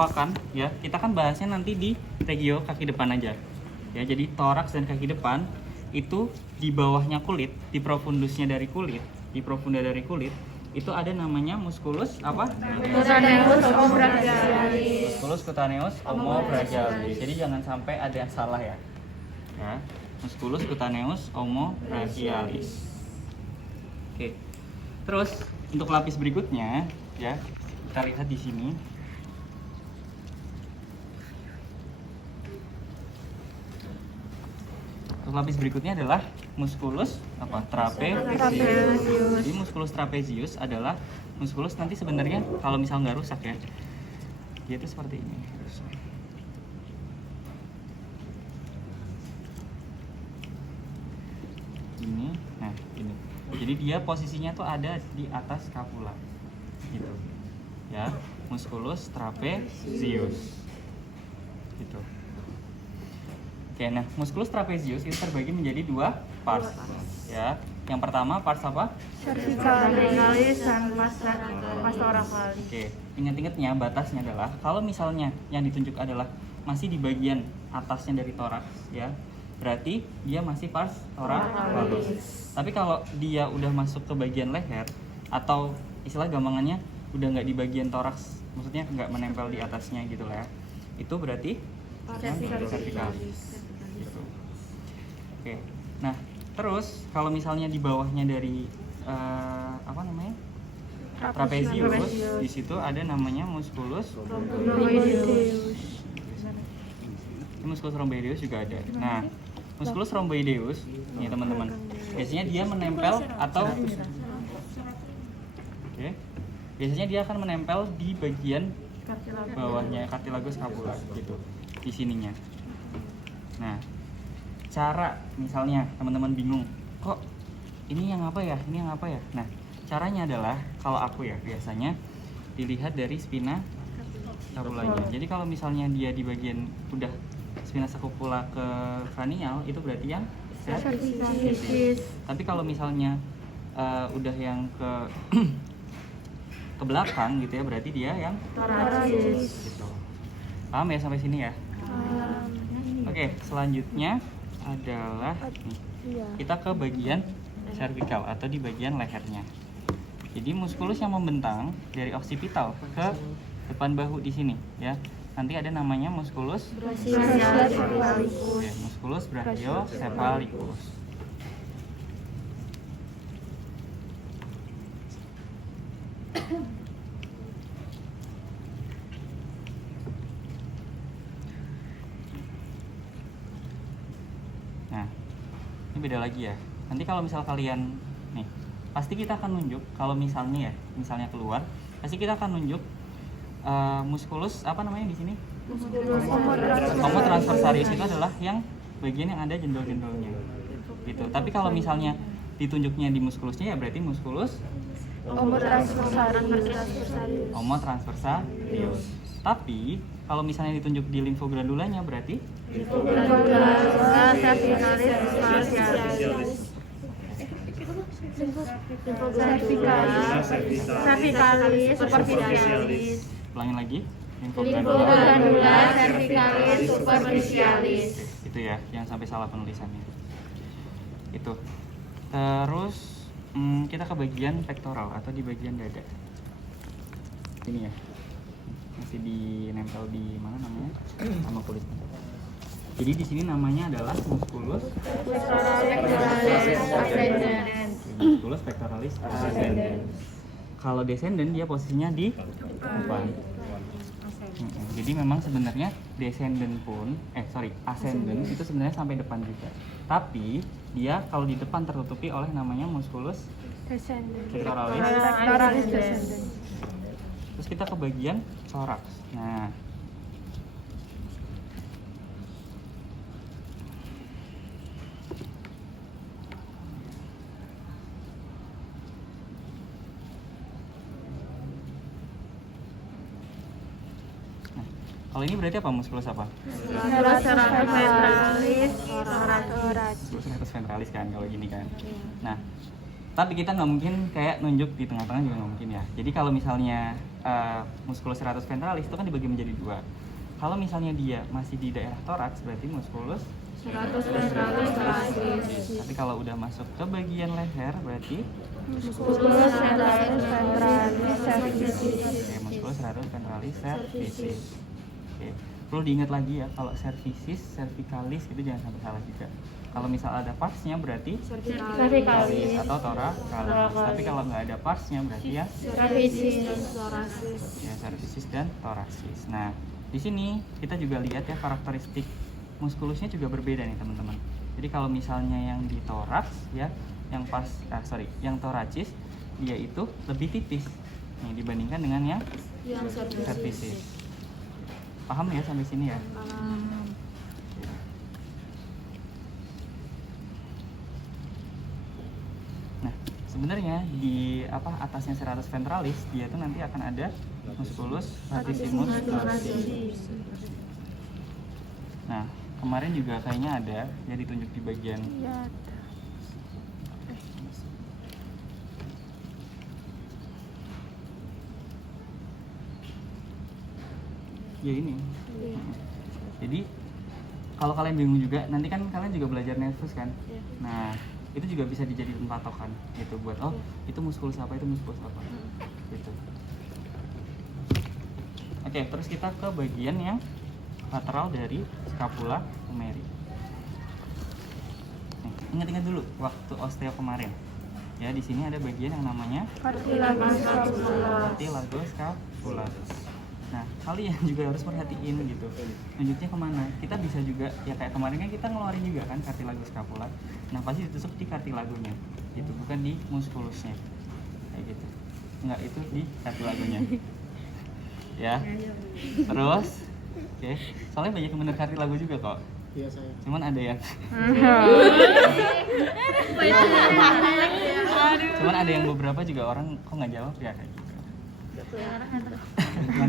Kan ya, kita kan bahasnya nanti di regio kaki depan aja ya. Jadi toraks dan kaki depan itu di bawahnya kulit, di profundusnya dari kulit, di profunda dari kulit itu ada namanya musculus apa? Cutaneus omobrachialis. Musculus cutaneus omobrachialis. Jadi jangan sampai ada yang salah ya. Ya, musculus cutaneus omobrachialis. Oke. Terus untuk lapis berikutnya ya, kita lihat di sini. Untuk lapis berikutnya adalah musculus apa? Trapezius. Jadi musculus trapezius adalah musculus nanti sebenarnya kalau misal nggak rusak ya, dia itu seperti ini. Ini, nah ini. Jadi dia posisinya tuh ada di atas scapula, gitu. Ya, musculus trapezius. Gitu. Oke, nah musculus trapezius itu terbagi menjadi dua pars. Ya, yang pertama pars apa? Cervicalis dan thoracalis. Oke, ingat-ingatnya batasnya adalah kalau misalnya yang ditunjuk adalah masih di bagian atasnya dari toraks, ya, berarti dia masih pars thoracalis. Tapi kalau dia udah masuk ke bagian leher atau istilah gampangannya udah nggak di bagian toraks, maksudnya nggak menempel di atasnya gitu lah ya, itu berarti cervicalis. Oke, nah terus kalau misalnya di bawahnya dari apa namanya trapezius, di situ ada namanya musculus Rhomboideus. Ini musculus rhomboideus juga ada. Nah, musculus rhomboideus nih teman-teman, biasanya dia menempel atau biasanya dia akan menempel di bagian bawahnya cartilagus scapula gitu, di sininya. Nah, cara misalnya teman-teman bingung, kok ini yang apa ya, ini yang apa ya? Nah, caranya adalah kalau aku ya biasanya dilihat dari spina scapulanya. Jadi kalau misalnya dia di bagian udah spina scapula ke cranial, itu berarti yang cervicalis. Tapi kalau misalnya udah yang ke belakang gitu ya, berarti dia yang Thoracis. gitu. Paham ya sampai sini ya? Oke, selanjutnya adalah nih, kita ke bagian cervical atau di bagian lehernya. Jadi muskulus yang membentang dari occipital ke depan bahu di sini ya. Nanti ada namanya musculus Brachiocephalicus. musculus brachiocephalicus. Nah, ini beda lagi ya. Nanti kalau misal kalian nih, pasti kita akan nunjuk kalau misalnya ya, misalnya keluar, pasti kita akan nunjuk musculus apa namanya di sini? Homotransversalis itu adalah yang bagian yang ada jendol-jendolnya. Gitu. Tapi kalau misalnya ditunjuknya di muskulusnya ya berarti musculus homotransversalis. Tapi kalau misalnya ditunjuk di limfogranulanya berarti Cervicalis superficialis. ulangin lagi Lymphogranula cervicalis superficialis. itu ya, jangan sampai salah penulisannya. Itu. Terus kita ke bagian pektoral atau di bagian dada. Ini ya. Masih dinempel di mana namanya? Sama kulitnya. Jadi di sini namanya adalah musculus musculus pectoralis ascendens. Kalau descendant dia posisinya di depan. Jadi memang sebenarnya descendant pun ascendant itu sebenarnya sampai depan juga. Tapi dia kalau di depan tertutupi oleh namanya musculus pectoralis descendens. Terus kita ke bagian thorax. Nah, kalau ini berarti apa? Musculus apa? Ventralis thoracis. Musculus ventralis kan kalau gini kan. Nah, Tapi kita nggak mungkin kayak nunjuk di tengah-tengah juga nggak mungkin ya. Jadi kalau misalnya musculus serratus ventralis itu kan dibagi menjadi dua. Kalau misalnya dia masih di daerah toraks berarti musculus Serratus ventralis thoracis. Tapi kalau udah masuk ke bagian leher berarti Musculus serratus ventralis cervicis. oke, musculus serratus ventralis cervicis. Oke. Perlu diingat lagi ya, kalau cervicis, cervicalis itu jangan sampai salah juga. Kalau misal ada parsnya berarti Cervicalis. atau thoracalis. Tapi kalau nggak ada parsnya berarti ya Cervicis dan thoracis. ya cervicis dan thoracis. Nah, di sini kita juga lihat ya karakteristik muskulusnya juga berbeda nih teman-teman. Jadi kalau misalnya yang di toraks ya, yang yang thoracis dia itu lebih tipis nih dibandingkan dengan yang cervicis. Paham ya sampai sini ya? Nah, sebenarnya di atasnya serratus ventralis dia itu nanti akan ada musculus latissimus dorsi. Nah, kemarin juga kayaknya ada ya ditunjuk di bagian ya ini. Jadi kalau kalian bingung juga, nanti kan kalian juga belajar nervus kan. Nah, itu juga bisa dijadikan patokan gitu buat itu muskulus apa, itu muskulus apa gitu. Oke, terus kita ke bagian yang lateral dari scapula humeri. Ingat-ingat dulu waktu osteo kemarin. Ya, di sini ada bagian yang namanya Cartilagus scapula. cartilagus scapularis. Nah, kalian juga harus perhatiin gitu. Tunjuknya kemana? Kita bisa juga, ya kayak kemarin kan kita ngeluarin juga kan cartilagus scapula. Nah, pasti ditusuk di cartilagonya. Gitu, bukan di muskulusnya. Kayak gitu. Enggak, itu di cartilagonya. Ya. Terus, oke. Soalnya banyak yang bener cartilago juga kok. Iya saya. Cuman ada yang Cuman ada yang beberapa juga orang kok nggak jawab ya kayak gitu.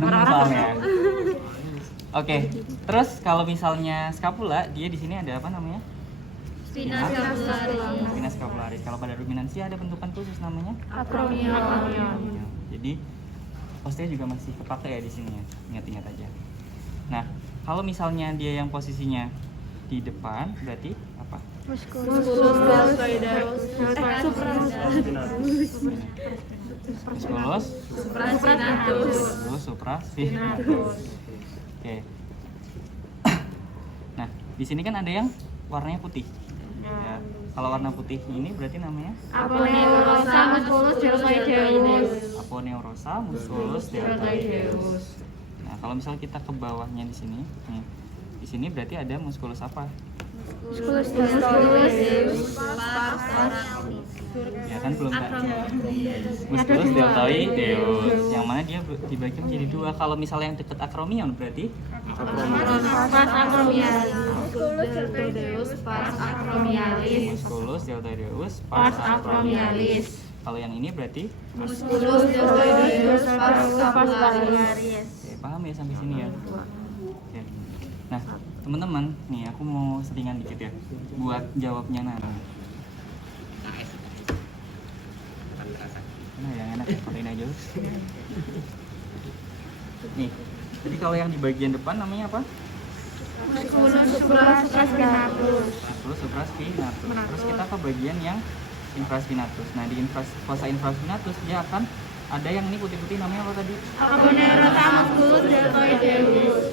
Mana soalnya? Oke, terus kalau misalnya scapula, dia di sini ada apa namanya? Spina scapularis. Spina scapularis. Kalau pada ruminansia ada bentukan khusus namanya Acromion. Jadi osteo juga masih kepake ya di sini ya. Ingat-ingat aja. Nah, kalau misalnya dia yang posisinya di depan berarti apa? Musculus deltoideus. Musculus Supraspinatus. supraspinatus. Oke. Nah, di sini kan ada yang warnanya putih. Ya. Kalau warna putih ini berarti namanya Aponeurosa musculus deltoideus. aponeurosa musculus deltoideus. Nah, kalau misal kita ke bawahnya di sini, nih. Di sini berarti ada musculus apa? Musculus deltoideus. Ya kan belum kan? Musculus deltoideus. Yang mana dia dibagi menjadi dua. Kalau misalnya yang dekat acromion berarti Pars acromialis. Musculus deltoideus. Pars acromialis. musculus deltoideus Pars acromialis. Kalau yang ini berarti Musculus deltoideus. Pars scapularis. oke, paham ya sampai sini ya? Oke. Nah, teman-teman, nih aku mau settingan dikit ya buat jawabnya nanti. Nah, yang enak ya, pakai ini aja. Nih, jadi kalau yang di bagian depan namanya apa? Musculus supraspinatus. Musculus supraspinatus. Terus kita ke bagian yang infraspinatus. Nah, di fossa infraspinatus dia akan ada yang ini putih-putih namanya apa tadi? Aponeurosa musculus deltoideus.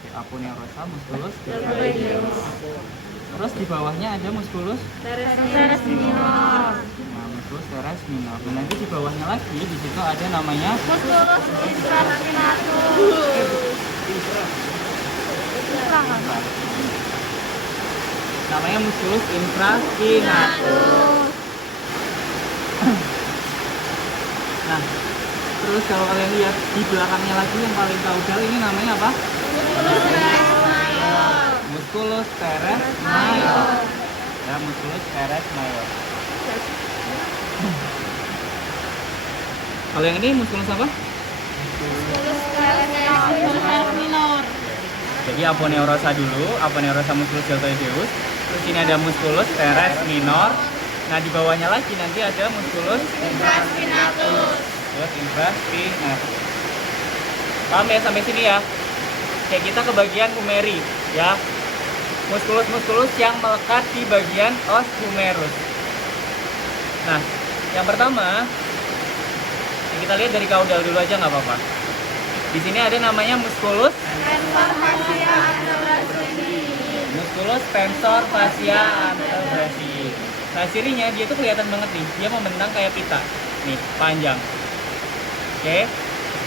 Oke, aponeurosa musculus deltoideus. Terus di bawahnya ada musculus Teres minor. nah, musculus teres minor. Dan nanti di bawahnya lagi di situ ada namanya Musculus infraspinatus. namanya musculus infraspinatus. Nah, terus kalau kalian lihat di belakangnya lagi yang paling caudal ini namanya apa? Musculus teres major. Ya, musculus teres major. Kalau yang ini musculus apa? Minor. Jadi aponeurosa dulu, aponeurosa musculus deltoideus. Terus ini ada musculus teres minor. Nah, di bawahnya lagi nanti ada musculus Infraspinatus. terus infraspinatus. Paham ya sampai sini ya? Kayak kita ke bagian humeri ya. Muskulus-muskulus yang melekat di bagian os humerus. Nah, yang pertama kita lihat dari kaudal dulu aja nggak apa-apa. Di sini ada namanya musculus Tensor fascia anterobrachii. musculus tensor fascia anterobrachii. Nah, cirinya dia tuh kelihatan banget nih. Dia membentang kayak pita. Nih, panjang. Oke.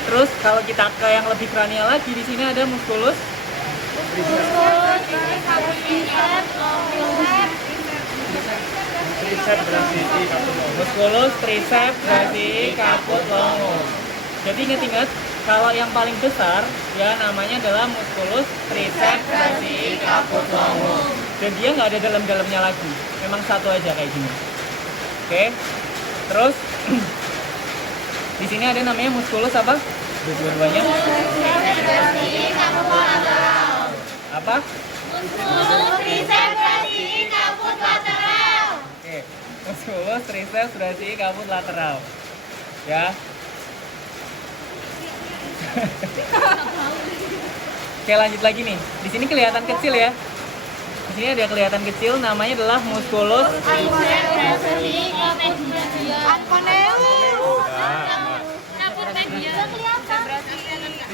Terus kalau kita ke yang lebih kranial lagi, di sini ada musculus musculus triceps brachii caput longo. Jadi ingat-ingat, kalau yang paling besar ya namanya adalah musculus triceps brachii caput longo. Dan dia nggak ada dalam-dalamnya lagi. Memang satu aja kayak gini. Oke. Terus di sini ada namanya musculus apa? Dua-duanya. Apa? Musculus triceps brachii caput lateral. Oke. Musculus triceps brachii caput lateral. Ya. Oke, lanjut lagi nih. Di sini kelihatan kecil ya. Di sini ada kelihatan kecil, namanya adalah musculus Triceps brachii caput medial. Anconeus. Caput medial.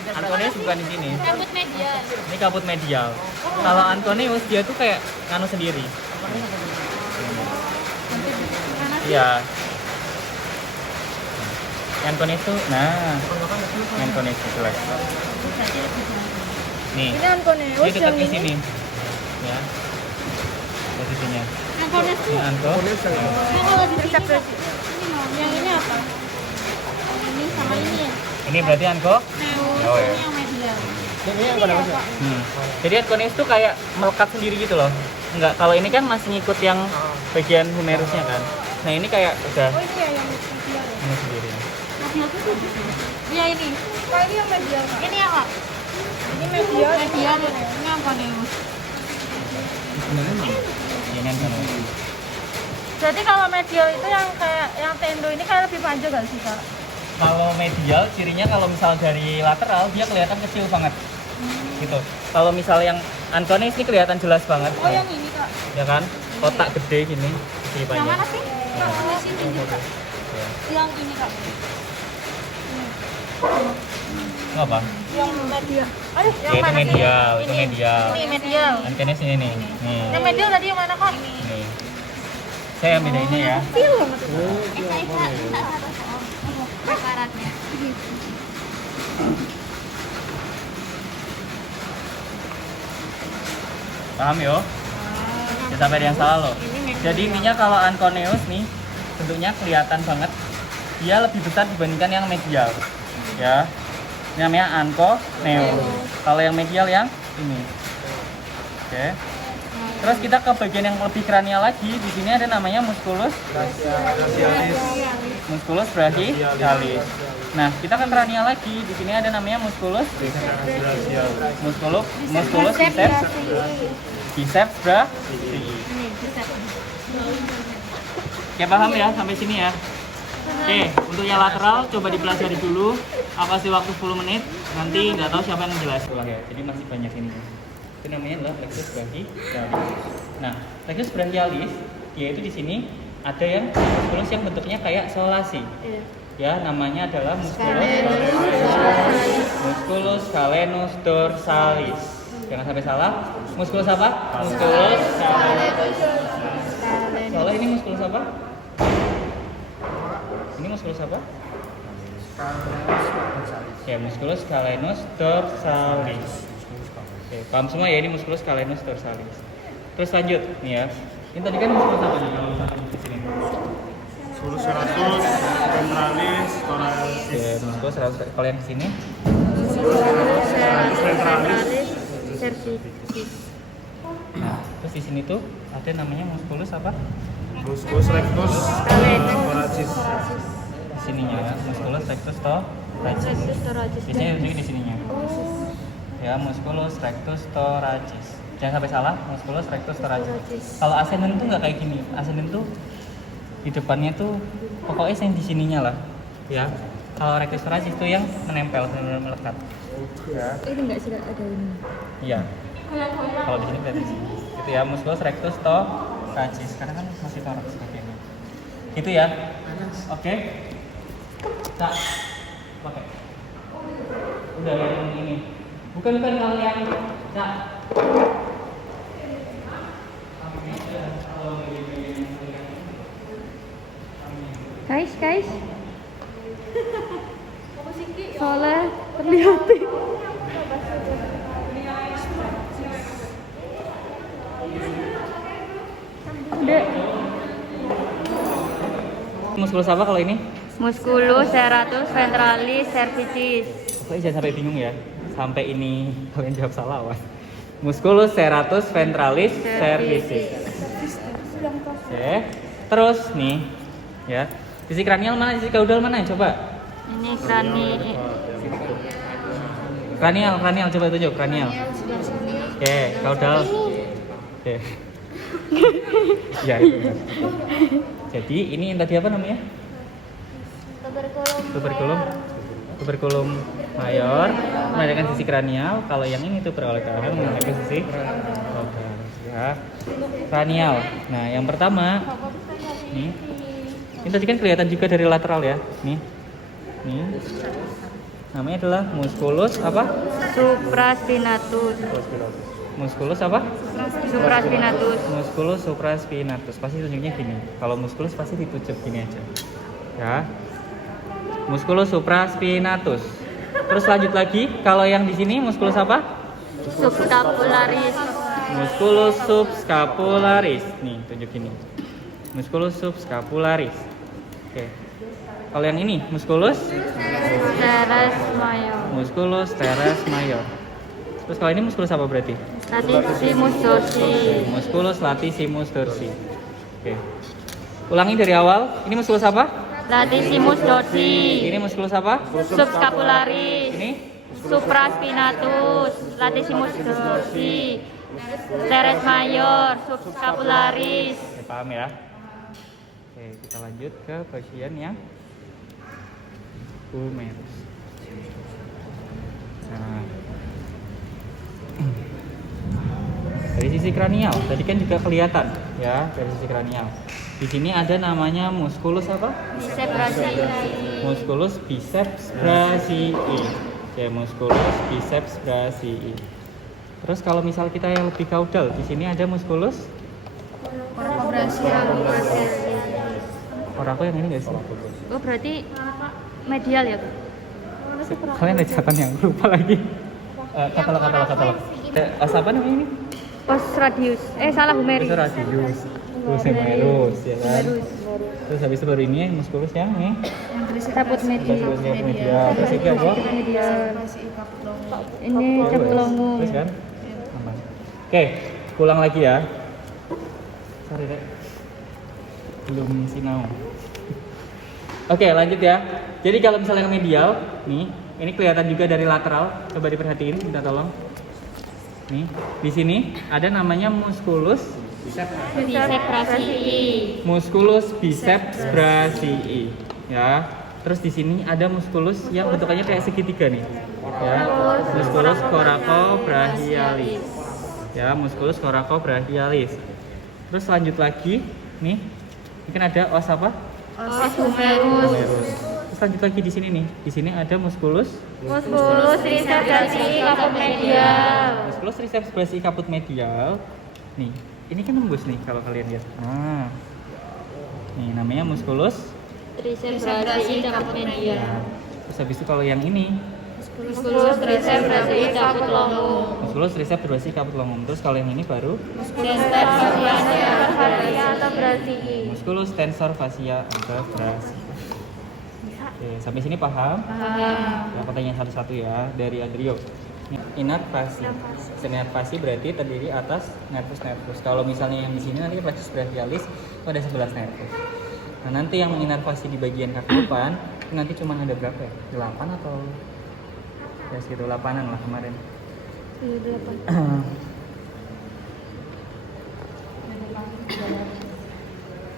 Anconeus bukan di sini. Caput medial. Ini caput medial. Kalau Anconeus dia tuh kayak nganu sendiri. Iya. Anconeus tuh, nah, Anconeus itu lah. Nih, Ini Anconeus dia dekat yang di ini. sini. Ya. Posisinya. Anconeus tuh. Ini Anco. Nah, kalau di sini Kak, ini loh, yang ini apa? Ini sama ini ya. Ini berarti Anco. Nah, Oh, ya. ini yang medial. Jadi Anconeus tuh kayak melekat sendiri gitu loh. Enggak, kalau ini kan masih ngikut yang bagian humerusnya kan. Nah, ini kayak udah Oh, ini ya yang medial ya. ini sendiri. Medial tuh iya ini. Kak, ini yang medial Kak. Ini ya Kak. Ini medial. Medial ini Anconeus. Ini Anconeus. Jadi kalau medial itu yang kayak yang tendo ini kayak lebih panjang gak sih Kak? Kalau medial cirinya kalau misal dari lateral dia kelihatan kecil banget. Gitu. Kalau misal yang Anconeus ini kelihatan jelas banget. Oh yang ini Kak. Ya kan? Kotak gede gini, gede Yang banyak. mana sih? Kak, di sini juga. Ya. Yang ini Kak. Ini apa? Yang medial. Aduh, Ya, itu medial, itu Ini. medial. Ini medial. Anconeus ini nih. Nih. Yang medial tadi yang mana Kak? Nih. Saya yang bedainnya ya. Kecil banget. Prekaratnya. Paham yo? Ya, sampai ada yang salah loh. Jadi intinya kalau Anconeus nih bentuknya kelihatan banget. Dia lebih besar dibandingkan yang medial. Ya. Ini namanya Anconeus. Kalau yang medial yang ini. Oke. Terus kita ke bagian yang lebih kranial lagi. Di sini ada namanya musculus musculus brachialis. Nah, kita ke kranial lagi. Di sini ada namanya musculus musculus biceps brachii. Oke, paham ya sampai sini ya. Oke, untuk yang lateral coba dipelajari dulu. Aku kasih waktu 10 menit. Nanti nggak tahu siapa yang menjelaskan. Jadi masih banyak ini. Itu namanya adalah plexus brachialis. Nah, plexus brachialis dia itu di sini ada yang musculus yang bentuknya kayak solasi. Ya, namanya adalah musculus calenus dorsalis. Jangan sampai salah. Musculus apa? Musculus calenus. Soalnya ini musculus apa? Ini musculus apa? Ya, musculus calenus dorsalis. Oke, paham semua ya, ini musculus calenus dorsalis. Terus lanjut nih ya. Ini tadi kan musculus apa nih kalau satu di sini? Musculus serratus, ventralis, thoracis. Oke, musculus serratus. Kalau yang di sini? Ventralis. Nah, terus di sini tuh ada namanya musculus apa? Musculus rectus, thoracis. Di sininya ya, musculus rectus thoracis. Biasanya di sininya. Ya, musculus rectus thoracis. Jangan sampai salah, musculus rectus thoracis. Kalau ascendent tuh nggak kayak gini. Ascendent tuh Di depannya tuh pokoknya yang di sininya lah, ya. Kalau rectus thoracis itu yang menempel, benar-benar melekat. Ya. Ini enggak sih ada ini. Iya. Kalau di sini berarti sini. Gitu ya, musculus rectus thoracis. Karena kan masih thorax seperti ini. Gitu ya. Oke. Cak. Pakai. Udah yang ini. Bukan kalau yang Cak. Guys. Soalnya terlihat. Udah. Muskulus apa kalau ini? Musculus serratus ventralis cervicis. Pokoknya jangan sampai bingung ya. Sampai ini kalian jawab salah, awas. Musculus serratus ventralis cervicis. Oke. Terus nih, ya. Sisi kranial mana? Sisi kaudal mana? Coba. Ini Kranial coba tunjuk kranial. Oke, kaudal. Oke. Ya, itu benar. Jadi ini yang tadi apa namanya? Tuberculum mayor menandakan sisi kranial. Kalau yang ini tubercular menandakan sisi kaudal. Ya. Kranial. Nah, yang pertama nih. Ini tadi kan kelihatan juga dari lateral ya. Nih. Namanya adalah musculus apa? supraspinatus. Musculus apa? Supraspinatus. Musculus supraspinatus. Pasti tunjuknya gini. Kalau musculus pasti ditutup gini aja. Ya. Musculus supraspinatus. Terus lanjut lagi, kalau yang di sini musculus apa? Subscapularis. Musculus subscapularis. Nih, tunjuk gini. Musculus subscapularis. Oke. Kalau yang ini musculus Teres mayor. musculus teres mayor. Terus kalau ini musculus apa berarti? Latissimus dorsi. Musculus latissimus dorsi. Oke. Ulangi dari awal. Ini musculus apa? Latissimus dorsi. Ini musculus apa? Subscapularis. Ini Supraspinatus. Latissimus dorsi. Teres mayor. Subscapularis. Oke, paham ya? Oke, kita lanjut ke bagian yang humerus. Nah, dari sisi kranial, tadi kan juga kelihatan ya dari sisi kranial. Di sini ada namanya musculus apa? Biceps brachii. Musculus biceps brachii. Oke, musculus biceps brachii. Terus kalau misal kita yang lebih kaudal, di sini ada musculus Korako yang ini nggak sih? Oh berarti medial ya Kak? Kalian ada catatan yang lupa lagi. Katalog. Apa namanya ini? Post radius. Salah humerus. Itu radius. Terus humerus ya kan. Terus habis itu baru ini musculus yang nih. Caput medial. Medial. Terus itu apa? Medial. Ini caput longum. Terus kan? Aman. Oke, pulang lagi ya. Sorry dek. Belum sinau. Oke, lanjut ya. Jadi kalau misalnya yang medial, nih, ini kelihatan juga dari lateral. Coba diperhatiin, minta tolong. Nih, di sini ada namanya musculus Biceps brachii. musculus biceps brachii. Ya. Terus di sini ada musculus yang bentukannya kayak segitiga nih. Ya. Musculus coracobrachialis. Ya, musculus coracobrachialis. Terus lanjut lagi, nih. Mungkin ada os apa? Os humerus. Terus lanjut lagi di sini nih. Di sini ada musculus Triceps brachii caput medial. musculus triceps brachii caput medial. Nih, ini kan tembus nih kalau kalian lihat. Nah. Nih namanya musculus. Triceps brachii caput medial. Nah, terus habis itu kalau yang ini Musculus triceps brachii caput longum. musculus triceps brachii caput longum. Terus kalau yang ini baru musculus tensor fascia atau brachii. Oke, sampai sini paham? Ya, pertanyaan satu-satu ya dari Adrio. Inat fasci. Inat fasci berarti terdiri atas nervus. Kalau misalnya yang di sini nanti plexus brachialis itu ada 11 nervus. Nah, nanti yang menginnervasi di bagian kaki depan itu nanti cuma ada berapa ya? 8 atau ya segitu 8-an lah kemarin. 8.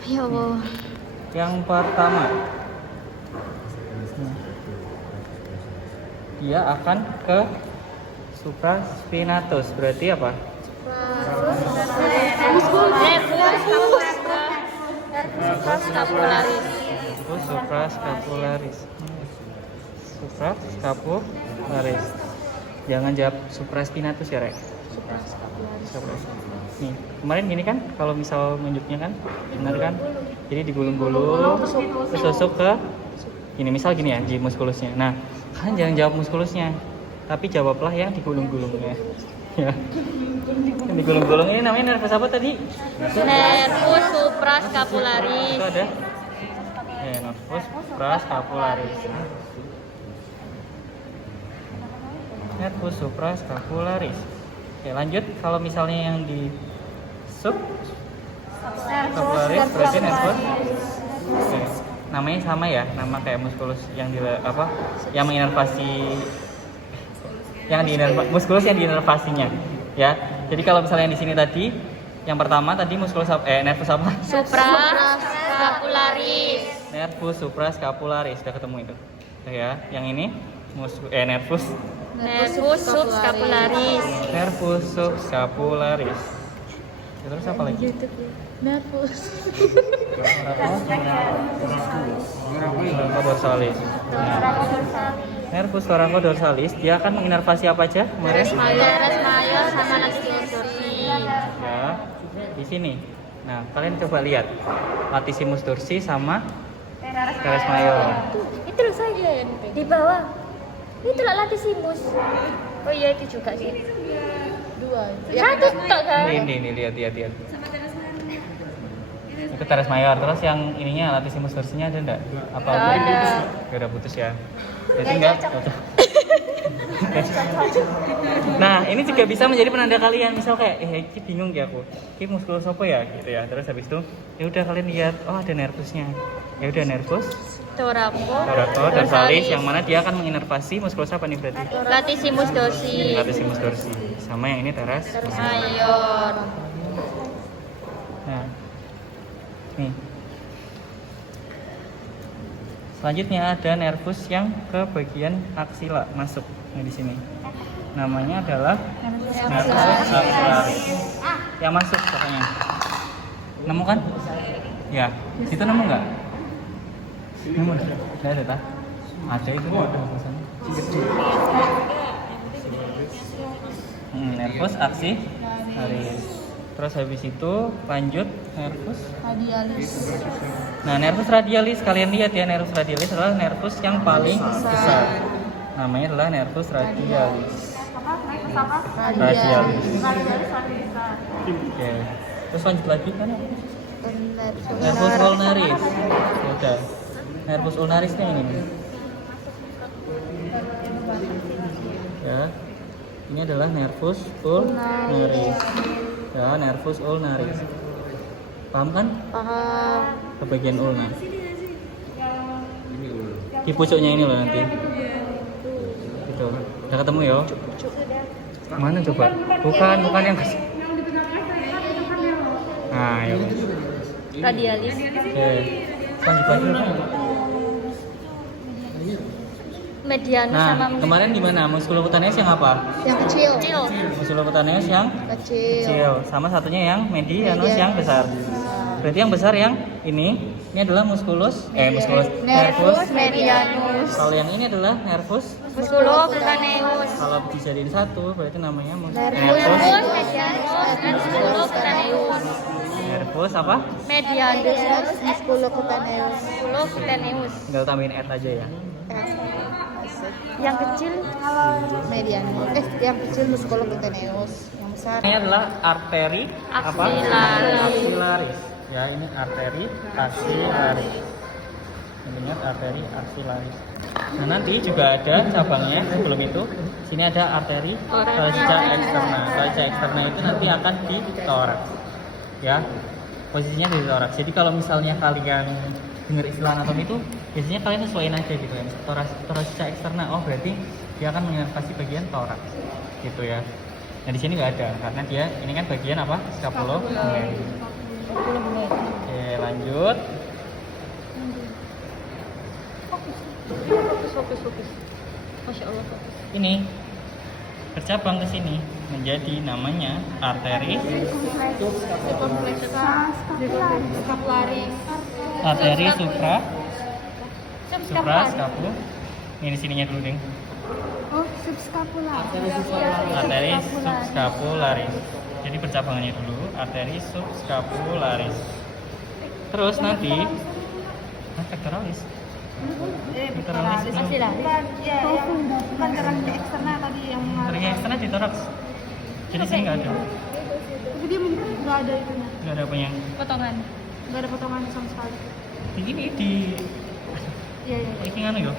Ya Allah. Yang pertama, dia akan ke supraspinatus. Berarti apa? Supraskapularis. Nervus supraskapularis. Supraskapularis. Jangan jawab supraspinatus ya, Rek. Supraskapularis. Nih, kemarin gini kan, kalau misal nunjuknya kan, benar kan? Jadi digulung-gulung, terus tusuk ke gini, misal gini ya, di muskulusnya. Nah, kalian jangan jawab muskulusnya, tapi jawablah yang digulung-gulungnya. Ya. Yang digulung-gulung ini namanya nervus apa tadi? Nervus supraskapularis. Itu ada. Nervus supraskapularis. Nervus supraskapularis. Oke, lanjut. Kalau misalnya yang di subskapularis berarti nervus. Oke. Namanya sama ya, nama kayak muskulus yang di apa? Yang menginervasi muskulus yang diinervasinya, ya. Jadi kalau misalnya yang di sini tadi, yang pertama tadi muskulus nervus apa? Supraskapularis. Nervus supraskapularis, sudah ketemu itu. Oke ya, yang ini nervus Subskapularis. Nervus subskapularis. Ya, terus apa lagi? Nervus. Thorakodorsalis. Nervus thorakodorsalis, dia akan menginervasi apa aja? Teres mayor sama latissimus dorsi. Ya, di sini. Nah, kalian coba lihat latissimus dorsi sama teres mayor. Itu loh saja yang di bawah. Itu lah latissimus. Oh iya itu juga sih. Dua. Satu tok kan? Ini lihat. Itu teres mayor. Terus yang ininya latissimus dorsinya ada enggak? Apa? Ada. Udah putus ya. Jadi enggak cocok. Nah, ini juga bisa menjadi penanda kalian. Misal kayak iki bingung ya aku. Iki muskulus apa ya gitu ya. Terus habis itu ya udah kalian lihat, oh ada nervusnya. Ya udah nervus thorakodorsalis yang mana dia akan menginervasi muskulus apa nih berarti? Latissimus dorsi. Latissimus dorsi. Sama yang ini teres Mayor. Nah, nih. Selanjutnya ada nervus yang ke bagian aksila masuk. Nah di sini. Namanya adalah nervus axillaris. Yang masuk pokoknya. Nemu kan? Ya. Itu nemu nggak? Nemu nggak? Nggak ada, tak? Ada itu ada tulisannya. Nervus axillaris. Terus habis itu lanjut nervus Radialis. Nah, nervus radialis, kalian lihat ya, nervus radialis adalah nervus yang paling besar. Namanya adalah nervus radialis. Radialis. Oke. Terus lanjut lagi kan? Nervus ulnaris. Udah. Nervus ulnarisnya ini. Ya. Ini adalah nervus ulnaris. Ya, nervus ulnaris. Paham kan? Paham. Ke bagian ulna. Di pucuknya ini loh nanti. Gitu. Udah ketemu ya? Mana coba? Bukan yang ke. Nah, ya. Radialis. Oke. Lanjut lagi. Medianus Nah, sama kemarin gimana? Musculocutaneus yang apa? yang kecil. Musculocutaneus yang kecil. Sama satunya yang medianus yang besar. Berarti yang besar yang ini adalah nervus medianus. Kalau yang ini adalah nervus. Musculocutaneus. Kalau dijadiin satu berarti namanya Nervus medianus dan musculocutaneus. nervus apa? Medianus musculocutaneus. Tinggal tambahin et aja ya. Yang kecil medianus yang kecil musculocutaneus, yang besar Ini adalah arteri apa? Axillaris. Axillaris. Ya, ini arteri axillaris. Ingat arteri axillaris. Nah, nanti juga ada cabangnya sebelum itu. Sini ada arteri thoracica externa. Thoracica externa itu nanti akan di toraks. Ya. Posisinya di toraks. Jadi kalau misalnya kalian dengar istilah anatomi itu biasanya kalian sesuaiin aja gitu ya. Thoracica externa, oh berarti dia akan menginervasi bagian toraks. Gitu ya. Nah, di sini nggak ada karena dia ini kan bagian apa? Scapulohumeral. Oke, lanjut. Fokus. Masya Allah fokus. Ini bercabang ke sini menjadi namanya arteri supra scapu. Ini di sininya dulu, Ding. Oh, subscapula. Arteri subscapularis. Jadi percabangannya dulu arteri subscapularis. Terus nanti pectoralis. Pectoralis itu Bukan, ya, bukan jalan eksternal tadi yang arteri eksternal di toraks. Jadi sini nggak ada. Tapi dia nggak ada itunya, Nggak ada apanya. Potongan. nggak ada potongan sama sekali. Ini di Iya. ini anu yo.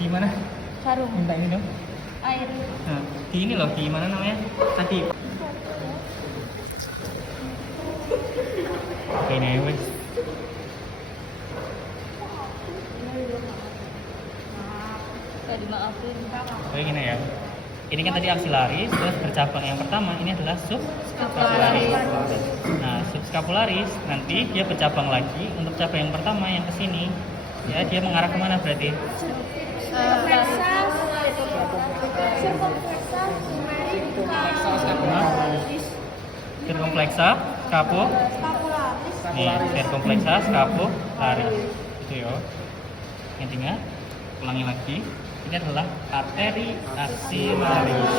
Di mana? Sarung. Minta ini dong. Air. Nah, di ini loh, di mana namanya? Tadi. Oke, ini wes. Gak dimaafin. Oke, gini ya. Ini kan tadi aksilaris, terus bercabang yang pertama ini adalah subscapularis. Nah, subscapularis nanti dia bercabang lagi untuk cabang yang pertama yang ke sini. Ya, dia mengarah kemana berarti? Sirkumflexa, scapu. Nih, sirkumflexa, scapularis. Itu ya. Intinya, ulangi lagi. Ini adalah arteri aksilaris.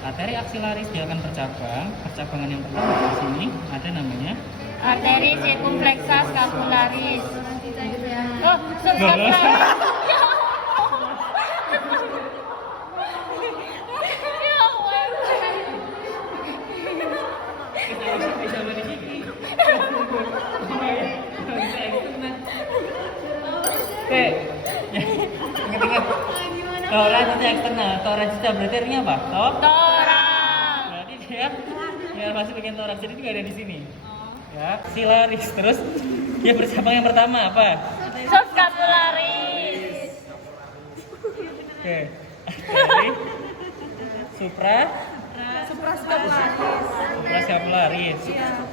Arteri aksilaris dia akan bercabang. Percabangan yang pertama di sini ada namanya Arteri sirkumflexa scapularis. Oh, subscapularis. Ya Allah. Ingat-ingat. Torans itu eksternal. Torans itu berarti artinya apa? Torang. Berarti dia masih bikin torans. Jadi dia ada di sini. Ya, aksilaris. Terus dia bercabang yang pertama apa? Subscapularis. Oke. Arteri suprascapularis.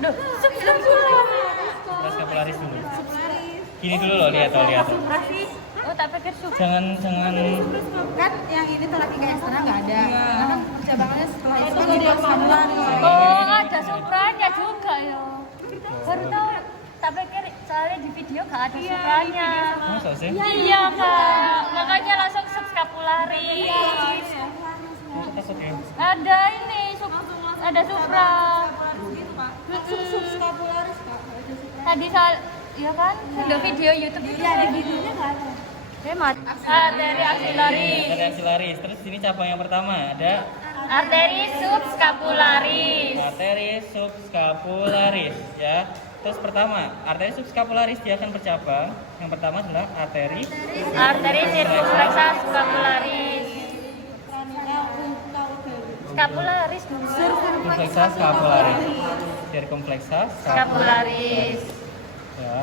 Duh, subscapularis. Suprascapularis dulu. Gini dulu loh, lihat. Oh, tak pikir sub. Jangan Kan yang ini tuh lagi kayak eksternal nggak ada. Karena kan percabangannya setelah itu kan jadi subscapularis. Oh, ada supranya juga ya. Baru tahu. Tak pikir soalnya di video gak ada supranya. masa sih? Iya, Kak. Makanya langsung subscapularis. Takut ya. Ada ini, ada supra. Subscapularis Kak. Tadi iya kan? Udah video YouTube. Iya, ada gitunya nggak ada. Hemat. Arteri aksilaris. Arteri aksilaris. Terus sini cabang yang pertama ada Arteri subscapularis. arteri subscapularis ya. Terus pertama, arteri subscapularis dia akan bercabang. Yang pertama adalah arteri Sirkumflexa scapularis. Scapularis dulu. sirkumflexa scapularis. Sirkumflexa Scapularis. ya.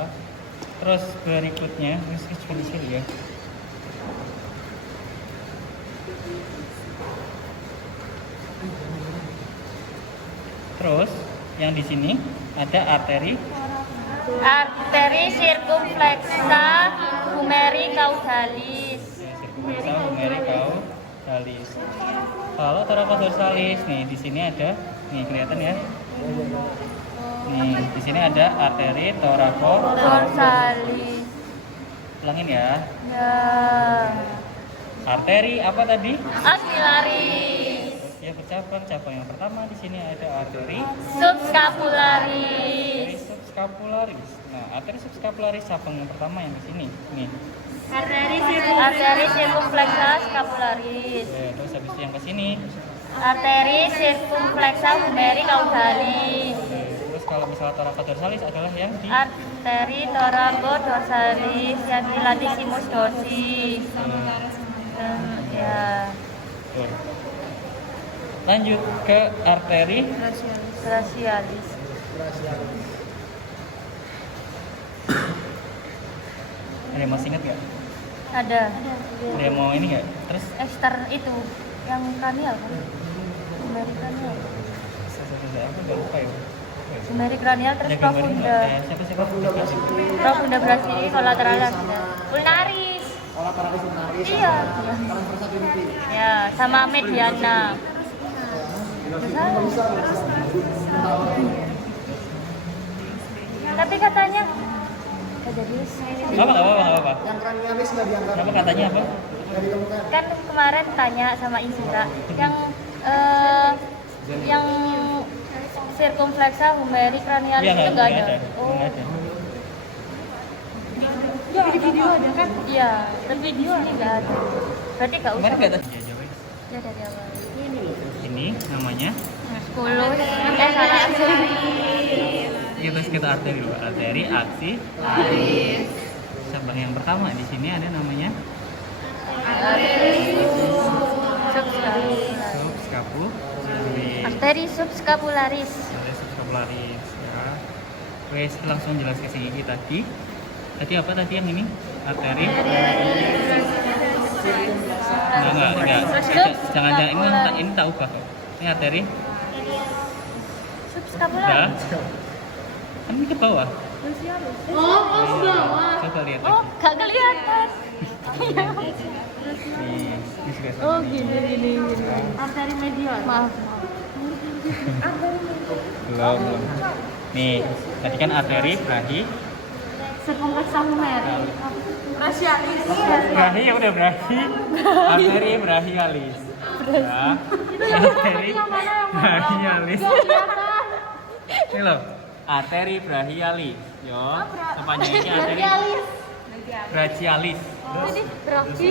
Terus berikutnya, ini sekali ya. Terus yang di sini ada arteri Sirkumflexa humericaudalis. sirkumflexa humericaudalis. Kalau thoracodorsales nih di sini ada, nih kelihatan ya. Nih di sini ada arteri Dorsalis. Ulangin ya. Ya. Arteri apa tadi? Aksilaris. Dia cabang yang pertama di sini ada arteri Subscapularis. subscapularis. Nah, arteri subscapularis cabang yang pertama yang di sini. Nih. Arteri sirkumflexa scapularis. Ya, terus habis itu yang ke sini. Arteri sirkumflexa humericaudalis. Terus kalau misalnya thoracodorsales adalah yang di Arteri thoracodorsales yang di latissimus dorsi. Ya. Tuh. Lanjut ke arteri Brachialis. ada yang masih ingat nggak? Ada. Ada yang mau ini nggak? Terus Ester itu yang kranial kan? Humericranial. saya apa nggak lupa ya. Humeri cranial terus Ada gambarnya profunda. nggak? Siapa Profunda brasili collateral ulnaris. Iya. Ya, sama mediana. Tapi katanya jadi apa? Apa katanya apa? kan kemarin tanya sama Insira yang circumflexa humeri cranial Iya, itu nggak ada. Oh. Nggak ada. Di video ada kan? Iya, tapi di sini nggak ada. Berarti nggak usah. Kemarin nggak ada. Ya dari awal. Ini namanya. 10 salah. Kita arteri dulu. Arteri, aksi, cabang yang pertama di sini ada namanya subscapularis. Arteri subscapularis. Subscapularis ya. Wes langsung jelas ke sini tadi. Tadi apa tadi yang ini? Arteri. Enggak. Jangan ini tak ubah kok. Ini arteri. Subscapularis. Ya. Kan ini ke bawah. Oh, ke bawah. Coba lihat Oh, lagi. nggak kelihatan. Ini sudah Oh, selesai. gini. Arteri medial. Maaf. Belum. Nih, tadi kan arteri, brahi. Circumflexa humeri. Rasialis. Brahi ya udah brahi. Arteri, brahi, alis. Ya. Arteri, brahi, alis. Ini loh, arteri, brahi, alis. Yo, sepanjangnya arteri brachialis. Ini berarti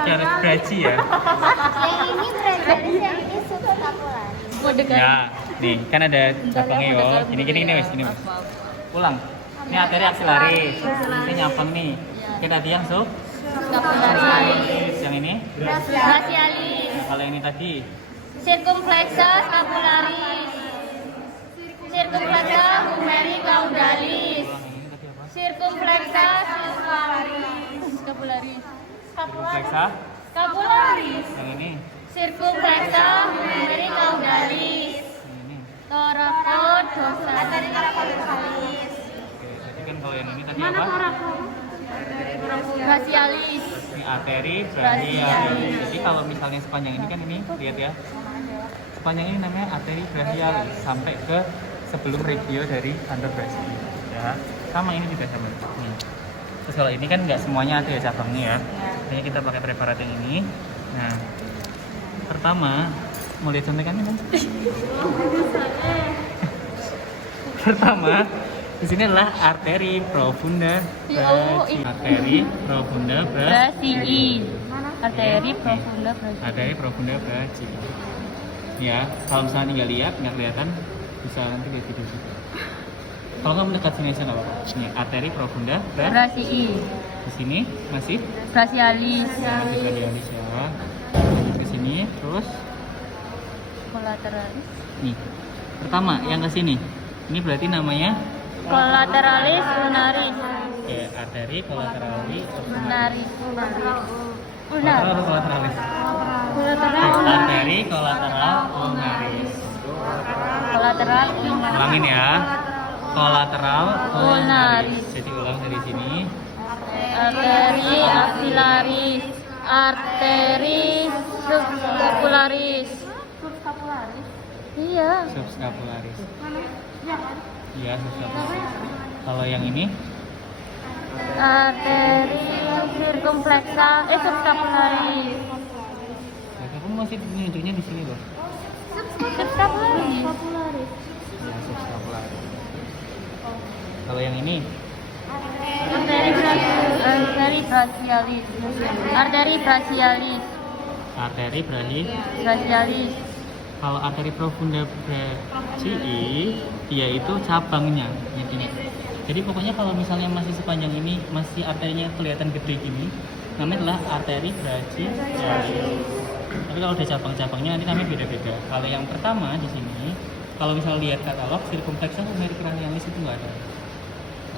Cara brachi ya. yang ini brachialis, yang ini subscapularis. Mau dekat. Ya, nih kan ada cabangnya yo. Gini wes, gini wes. Ulang. Ini arteri aksilaris. Ini nyampang nih. Kita tadi yang Subscapularis. yang ini. Brachialis. Kalau ini tadi. Circumflexa scapularis. Circumflexa humeri caudalis. Ulang yang ini tadi apa? Circumflexa scapularis. Refleksa. Scapularis. Yang ini. Circumflexa humeri caudalis. Yang ini. Thoracodorsal. Oke, tadi kan kalau yang ini tadi apa? Brachialis. Ini arteri, brachialis. Jadi kalau misalnya sepanjang ini kan ini lihat ya. Sepanjang ini namanya arteri brachialis sampai ke sebelum regio dari kantor brachii. Ya, sama ini juga sama. Nih. Terus kalau ini kan nggak semuanya ada ya cabangnya ya. Ini kita pakai preparat yang ini. Nah, pertama mau lihat contekannya kan? Pertama di sini adalah arteri profunda brachii. Arteri profunda Brachii. Arteri profunda brachii. Arteri profunda brachii. Ya, kalau misalnya nggak lihat, nggak kelihatan, bisa nanti lihat video juga. Kalau nggak mendekat sini aja nggak apa-apa. Ini arteri profunda Brachii. di sini masih Brachialis. masih radialis ya. Ke sini terus Collaterals. nih. Pertama yang ke sini. Ini berarti namanya Collateralis ulnaris. ya arteri collaterali Ulnaris. Collateral Ulnar. atau collaterales? Collateral. Arteri collateral ulnaris. Collateral ulnaris. Ulangin ya. Collateral ulnaris. Ulnaris. Jadi ulang dari sini. Arteri axillaris. Arteri subscapularis. Subscapularis? Iya. Subscapularis. Iya, subscapularis. Kalau yang ini Arteri circumflexa. Subscapularis. ya, kamu masih nunjuknya di sini loh. Subscapularis. Ya, subscapularis. Kalau yang ini Arteri brachialis. Arteri brachialis. arteri Brachialis. Kalau arteri profunda brachii dia itu cabangnya ini. Jadi pokoknya kalau misalnya masih sepanjang ini masih arterinya kelihatan gede gini, namanya adalah arteri brachialis. Tapi kalau udah cabang-cabangnya nanti namanya beda-beda. Kalau yang pertama di sini, kalau misalnya lihat katalog circumflexa humeri cranialis itu nggak ada.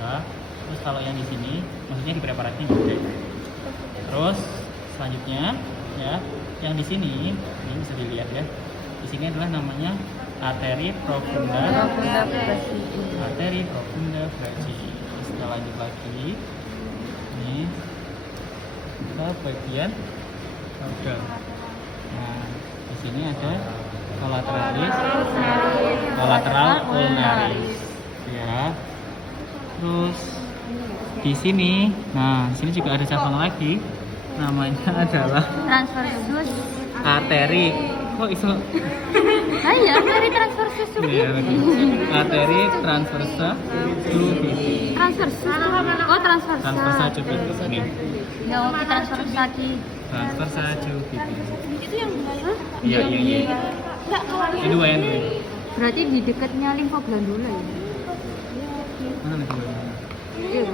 Nah, terus kalau yang di sini, maksudnya di preparatnya gede. Terus selanjutnya ya, yang di sini ini bisa dilihat ya. Di sini adalah namanya arteri profunda. Arteri profunda brachii. Kita lanjut lagi. Ini ke bagian caudal. Nah, di sini ada kolateral ulnaris. Ya. Terus di sini, nah di sini juga ada cabang lagi. Namanya adalah Transversus. arteri. Kok iso? Ayo, arteri transversus. Iya, arteri transversa cubitus. Transversus. Oh, transversa. Transversa cubitus ini. Ya, oke, transversus lagi. Transversa cubitus. Itu yang dua. Iya. Enggak, Ini dua yang dua. Berarti di dekatnya limfoglandula ya? Mana nih dua? Iya.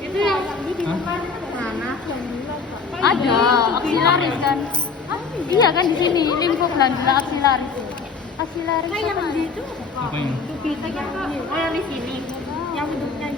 itu yang Hah? mana? Ada, aksilaris kan? Iya kan di sini limfoglandula aksilaris. Aksilaris Kayak yang apa? di itu Apa ini? bisa yang di sini yang bentuknya